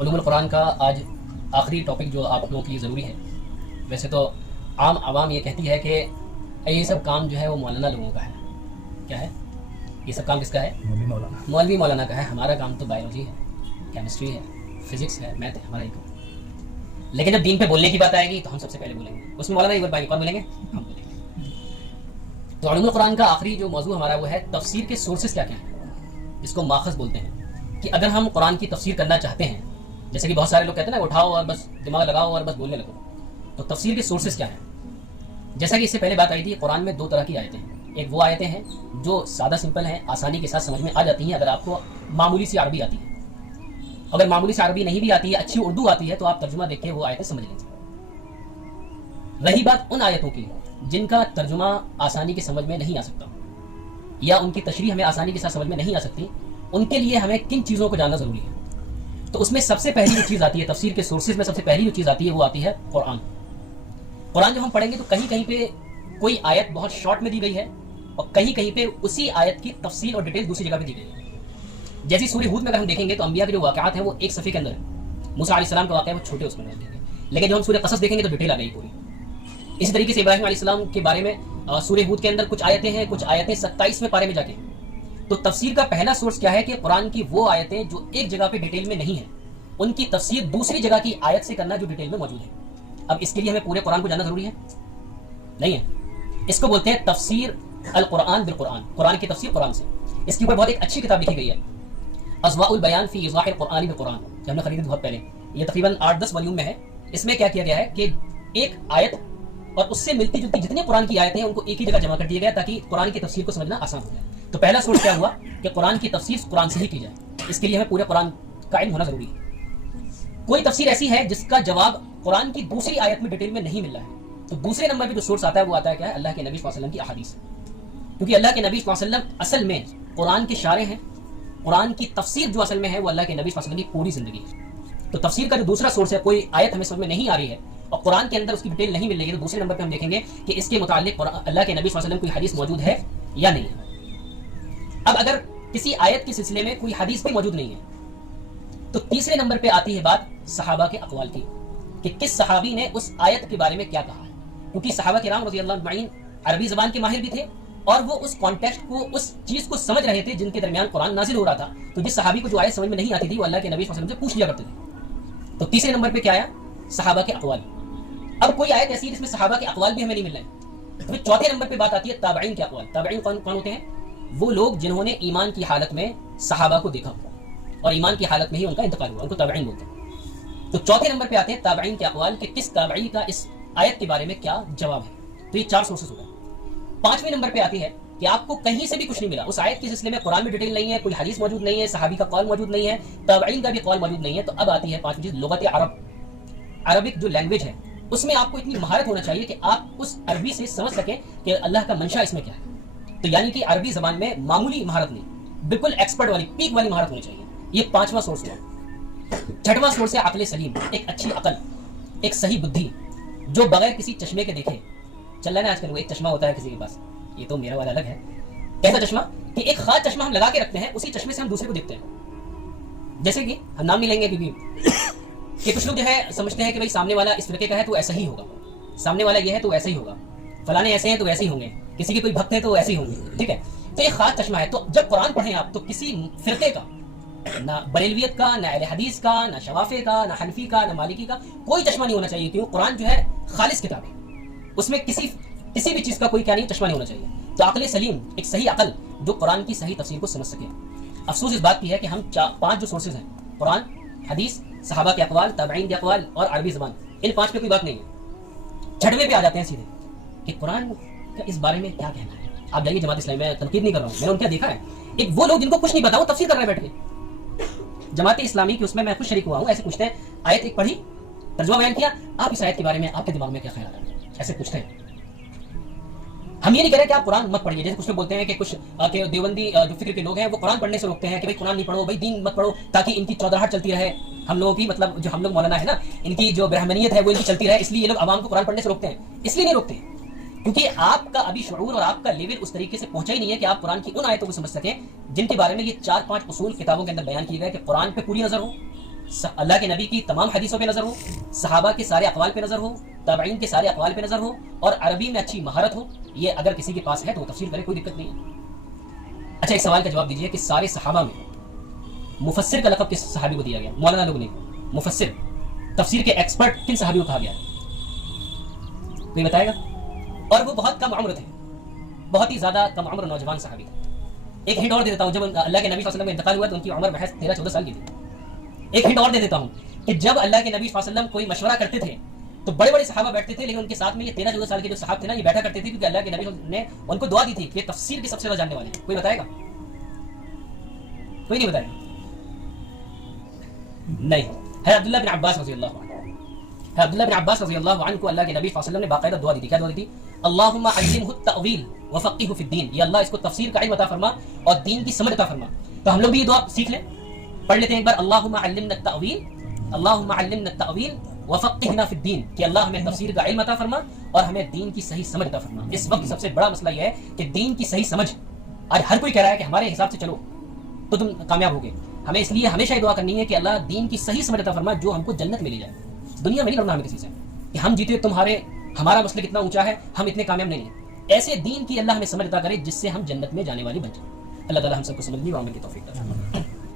علوم القرآن کا آج آخری ٹاپک جو آپ لوگوں کے لیے ضروری ہے. ویسے تو عام عوام یہ کہتی ہے کہ یہ سب کام جو ہے وہ مولانا لوگوں کا ہے. کیا ہے یہ سب کام؟ کس کا ہے؟ مولوی مولانا کا ہے. ہمارا کام تو بایولوجی ہے, کیمسٹری ہے, فزکس ہے, میتھ ہے, ہمارا ہی کام. لیکن جب دین پہ بولنے کی بات آئے گی تو ہم سب سے پہلے بولیں گے. اس میں مولانا نہیں بول پائیں گے, کون بولیں گے؟ ہم بولیں گے. تو علوم القرآن کا آخری جو موضوع ہمارا وہ ہے تفسیر کے سورسز کیا کیا ہیں, جس کو ماخذ بولتے ہیں. کہ اگر ہم قرآن کی تفسیر کرنا چاہتے ہیں, جیسے کہ بہت سارے لوگ کہتے ہیں نا, اٹھاؤ اور بس دماغ لگاؤ اور بس بولنے لگو, تو تفسیر کے سورسز کیا ہیں؟ جیسا کہ اس سے پہلے بات آئی تھی, قرآن میں 2 طرح کی آیتیں ہیں. ایک وہ آیتیں ہیں جو سادہ سمپل ہیں, آسانی کے ساتھ سمجھ میں آ جاتی ہیں اگر آپ کو معمولی سی عربی آتی ہے. اگر معمولی سی عربی نہیں بھی آتی ہے, اچھی اردو آتی ہے, تو آپ ترجمہ دیکھ کے وہ آیتیں سمجھ لیں گے. رہی بات ان آیتوں کی جن کا ترجمہ آسانی کے سمجھ میں نہیں آ سکتا, یا ان کی تشریح ہمیں آسانی کے ساتھ سمجھ میں نہیں آ سکتی, ان کے لیے ہمیں کن چیزوں کو جاننا ضروری ہے. تو اس میں سب سے پہلی جو چیز آتی ہے, تفسیر کے سورسز میں سب سے پہلی جو چیز آتی ہے وہ آتی ہے قرآن. قرآن جب ہم پڑھیں گے تو کہیں کہیں پہ کوئی آیت بہت شارٹ میں دی گئی ہے, اور کہیں کہیں پہ اسی آیت کی تفصیل اور ڈیٹیل دوسری جگہ پہ دی گئی ہے. جیسے سورہ ہود میں اگر ہم دیکھیں گے تو انبیاء کے جو واقعات ہیں وہ ایک صفحے کے اندر ہے. موسیٰ علیہ السلام کا واقعہ وہ چھوٹے اس میں دیں گے, لیکن جب ہم سورہ قصص دیکھیں گے تو ڈیٹیل آ گئی پوری. اسی طریقے سے ابراہیم علیہ السلام کے بارے میں سورہ ہود کے اندر کچھ آیتیں ہیں, کچھ آیتیں 27ویں پارے میں جا کے. تو تفسیر کا پہلا سورس کیا ہے کہ قرآن کی وہ آیتیں جو ایک جگہ پہ ڈیٹیل میں نہیں ہیں, ان کی تفسیر دوسری جگہ کی آیت سے کرنا جو ڈیٹیل میں موجود ہے. اب اس کے لیے ہمیں پورے قرآن کو جاننا ضروری ہے نہیں ہے. اس کو بولتے ہیں تفسیر القرآن بالقرآن, قرآن کی تفسیر قرآن سے. اس کے اوپر بہت ایک اچھی کتاب لکھی گئی ہے, اضواء البیان فی ایضاح القرآن بالقرآن, جو ہم نے خریدی بہت پہلے. یہ تقریباً 8-10 والیوم میں ہے. اس میں کیا کیا گیا ہے کہ ایک آیت اور اس سے ملتی جلتی جتنے قرآن کی آیتیں ہیں ان کو ایک ہی جگہ جمع کر دیا گیا تاکہ قرآن کی تفسیر کو سمجھنا آسان ہو جائے. تو پہلا سورس کیا ہوا کہ قرآن کی تفسیر قرآن سے ہی کی جائے. اس کے لیے ہمیں پورے قرآن کا علم ہونا ضروری ہے. کوئی تفسیر ایسی ہے جس کا جواب قرآن کی دوسری آیت میں ڈیٹیل میں نہیں مل رہا ہے, تو دوسرے نمبر پہ جو سورس آتا ہے وہ آتا ہے کیا ہے, اللہ کے نبی صلی اللہ علیہ وسلم کی احادیث. کیونکہ اللہ کے نبی صلی اللہ علیہ وسلم اصل میں قرآن کے شارح ہیں. قرآن کی تفسیر جو اصل میں ہے وہ اللہ کے نبی صلی اللہ علیہ وسلم کی پوری زندگی ہے. تو تفسیر کا جو دوسرا سورس ہے, کوئی آیت ہمیں سمجھ میں نہیں آ رہی ہے اور قرآن کے اندر اس کی ڈیٹیل نہیں مل رہی ہے, تو دوسرے نمبر پہ ہم دیکھیں گے کہ اس کے متعلق اللہ کے نبی صلی اللہ علیہ وسلم کوئی حدیث موجود ہے یا نہیں ہے. اب اگر کسی آیت کے سلسلے میں کوئی حدیث بھی موجود نہیں ہے, تو تیسرے نمبر پہ آتی ہے بات صحابہ کے اقوال کی, کہ کس صحابی نے اس آیت کے بارے میں کیا کہا ہے. کیونکہ صحابہ کرام رضی اللہ اجمعین عربی زبان کے ماہر بھی تھے, اور وہ اس کانٹیکسٹ کو, اس چیز کو سمجھ رہے تھے جن کے درمیان قرآن نازل ہو رہا تھا. تو جس صحابی کو جو آیت سمجھ میں نہیں آتی تھی وہ اللہ کے نبی صلی اللہ علیہ وسلم سے پوچھ لیا کرتے تھے. تو تیسرے نمبر پہ کیا آیا, صحابہ کے اقوال. اب کوئی آیت ایسی ہے جس میں صحابہ کے اقوال بھی ہمیں نہیں مل رہے ہیں. پھر چوتھے نمبر پہ بات آتی ہے تابعین کے اقوال. تابعین کون ہوتے ہیں؟ وہ لوگ جنہوں نے ایمان کی حالت میں صحابہ کو دیکھا اور ایمان کی حالت میں ہی ان کا انتقال ہوا, ان کو تابعین بولتے ہیں. تو چوتھے نمبر پہ آتے ہیں تابعین کے اقوال, کہ کس تابعی کا اس آیت کے بارے میں کیا جواب ہے. تو یہ 4 سورسز ہو گئے. پانچویں نمبر پہ آتی ہے کہ آپ کو کہیں سے بھی کچھ نہیں ملا, اس آیت کے سلسلے میں قرآن میں ڈیٹیل نہیں ہے, کوئی حدیث موجود نہیں ہے, صحابی کا قول موجود نہیں ہے, تابعین کا بھی قول موجود نہیں ہے. تو اب آتی ہے پانچویں چیز, لغت عرب. عربک جو لینگویج ہے اس میں آپ کو اتنی مہارت ہونا چاہیے کہ آپ اس عربی سے سمجھ سکیں کہ اللہ کا منشا اس میں کیا ہے. تو یعنی کہ عربی زبان میں معمولی مہارت نہیں, بالکل ایکسپرٹ والی, پیک والی مہارت ہونی چاہیے. یہ 5واں سورس ہے. 6واں سورس ہے عقل سلیم, ایک اچھی عقل, ایک صحیح بدھی, جو بغیر کسی چشمے کے دیکھے. چل رہا ہے نا آج کل, وہ ایک چشمہ ہوتا ہے کسی کے پاس, یہ تو میرا والا الگ ہے. کیسا چشمہ کہ ایک خاص چشمہ ہم لگا کے رکھتے ہیں, اسی چشمے سے ہم دوسرے کو دیکھتے ہیں. جیسے کہ ہم نام نہیں لیں گے کہ کچھ لوگ جو ہے سمجھتے ہیں کہ بھائی سامنے والا اس فرقے کا ہے تو ایسا ہی ہوگا, سامنے والا یہ ہے تو ایسا ہی ہوگا, فلانے ایسے ہیں تو ایسے ہی ہوں گے, کسی کے کوئی بھکت ہے تو ایسے ہی ہوں گے. ٹھیک ہے, تو یہ خاص چشمہ ہے. تو جب قرآن پڑھیں آپ تو کسی فرقے کا, نہ بریلویت کا, نہ اہل حدیث کا, نہ شوافی کا, نہ حنفی کا, نہ مالکی کا, کوئی چشمہ نہیں ہونا چاہیے. کیوں؟ قرآن جو ہے خالص کتاب ہے, اس میں کسی بھی چیز کا کوئی کیا نہیں, چشمہ نہیں ہونا چاہیے. تو عقل سلیم, ایک صحیح عقل جو قرآن کی صحیح تفسیر کو سمجھ سکے. افسوس اس بات کی ہے کہ ہم 5 جو سورسز ہیں, قرآن, حدیث, صحابہ کے اقوال, تابعین کے اقوال اور عربی زبان, ان 5 پہ کوئی بات نہیں ہے. 6ویں پہ آ جاتے ہیں سیدھے کہ قرآن کا اس بارے میں کیا کہنا ہے. آپ جائیے جماعت اسلامی, میں تنقید نہیں کر رہا ہوں, میں نے ان کا دیکھا ہے, ایک وہ لوگ جن کو کچھ نہیں پتا وہ تفسیر کر رہے ہیں بیٹھ کے. جماعت اسلامی کی اس میں خود شریک ہوا ہوں. ایسے پوچھتے ہیں, آیت ایک پڑھی, ترجمہ بیان کیا, آپ اس آیت کے بارے میں آپ کے دماغ میں کیا خیال آتا ہے, ایسے پوچھتے ہیں. ہم یہ نہیں کہہ رہے کہ آپ قرآن مت پڑھیے, جیسے کچھ لوگ بولتے ہیں کہ کچھ دیوبندی جو فکر کے لوگ ہیں وہ قرآن پڑھنے سے روکتے ہیں کہ بھائی قرآن نہیں پڑھو, بھائی دین مت پڑھو, تاکہ ان کی چودراہٹ چلتی رہے. ہم لوگوں کی مطلب جو ہم لوگ مولانا ہے نا, ان کی جو برہمنیت ہے وہ ان کی چلتی رہے, اس لیے یہ لوگ عوام کو قرآن پڑھنے سے روکتے ہیں. اس لیے نہیں روکتے کیونکہ آپ کا ابھی شعور اور آپ کا لیول اس طریقے سے پہنچا ہی نہیں ہے کہ آپ قرآن کی ان آیتوں کو سمجھ سکیں جن کے بارے میں یہ 4-5 اصول کتابوں کے اندر بیان کیے گئے کہ قرآن پہ پوری نظر ہو, اللہ کے نبی کی تمام حدیثوں پہ نظر ہو، صحابہ کے سارے اقوال پہ نظر ہو، تابعین کے سارے اقوال پہ نظر ہو، اور عربی میں اچھی مہارت ہو، یہ اگر کسی کے پاس ہے تو وہ تفسیر کرے، کوئی دقت نہیں ہے۔ اچھا ایک سوال کا جواب دیجیے کہ سارے صحابہ میں مفسر کا لقب کس صحابی کو دیا گیا؟ مولانا لوگ نہیں، مفسر تفسیر کے ایکسپرٹ کن صحابی کو کہا گیا ہے؟ کوئی بتائے گا؟ اور وہ بہت کم عمر تھے، بہت ہی زیادہ کم عمر نوجوان صحابی تھے۔ ایک ہنٹ اور دے دیتا ہوں، جب اللہ کے نبی صلی اللہ علیہ وسلم کا انتقال ہوا تو ان کی عمر محض 13-14 سال کی تھی۔ ایک ہنٹ اور دے دیتا ہوں کہ جب اللہ کے نبی صلی اللہ علیہ وسلم کوئی مشورہ کرتے تھے تو بڑے بڑے صحابہ بیٹھتے تھے، لیکن ان کے ساتھ میں یہ 13-14 سال کے جو صحابہ تھے نا، یہ بیٹھا کرتے تھے، کیونکہ اللہ کے نبی نے ان کو دعا دی تھی کہ تفسیر کی سب سے زیادہ جاننے والے ہیں۔ کوئی بتائے گا؟ کوئی نہیں بتائے گا؟ نہیں ہے عبداللہ بن عباس رضی اللہ عنہ۔ ہے عبداللہ بن عباس رضی اللہ عنہ کو اللہ کے نبی صلی اللہ علیہ وسلم نے باقاعدہ دعا دی تھی۔ کیا دعا دی تھی؟ اللہم علمہ التأویل وفقہہ فی الدین، یہ اللہ اس کو تفسیر کا علم عطا فرما اور دین کی سمجھ عطا فرما۔ تو ہم لوگ بھی یہ دعا سیکھ لیں، پڑھ لیتے ہیں ایک بار، اللہم علمنا التأویل، اللہم علمنا التأویل وفقہنا فی الدین، کہ اللہ ہمیں تفسیر کا علم عطا فرما اور ہمیں دین کی صحیح سمجھ عطا فرما۔ اس وقت سب سے بڑا مسئلہ یہ ہے کہ دین کی صحیح سمجھ، آج ہر کوئی کہہ رہا ہے کہ ہمارے حساب سے چلو تو تم کامیاب ہوگے۔ ہمیں اس لیے ہمیشہ یہ دعا کرنی ہے کہ اللہ دین کی صحیح سمجھ عطا فرما جو ہم کو جنت میں لے جائے۔ دنیا میں نہیں لڑنا ہمیں کسی سے کہ ہم جیتے ہمارا مسئلہ کتنا اونچا ہے، ہم اتنے کامیاب نہیں ہیں۔ ایسے دین کی اللہ ہمیں سمجھ عطا کرے جس سے ہم جنت میں جانے والی بن جائیں۔ اللہ تعالی ہم سب کو سمجھنے اور عمل کی توفیق عطا فرمائے۔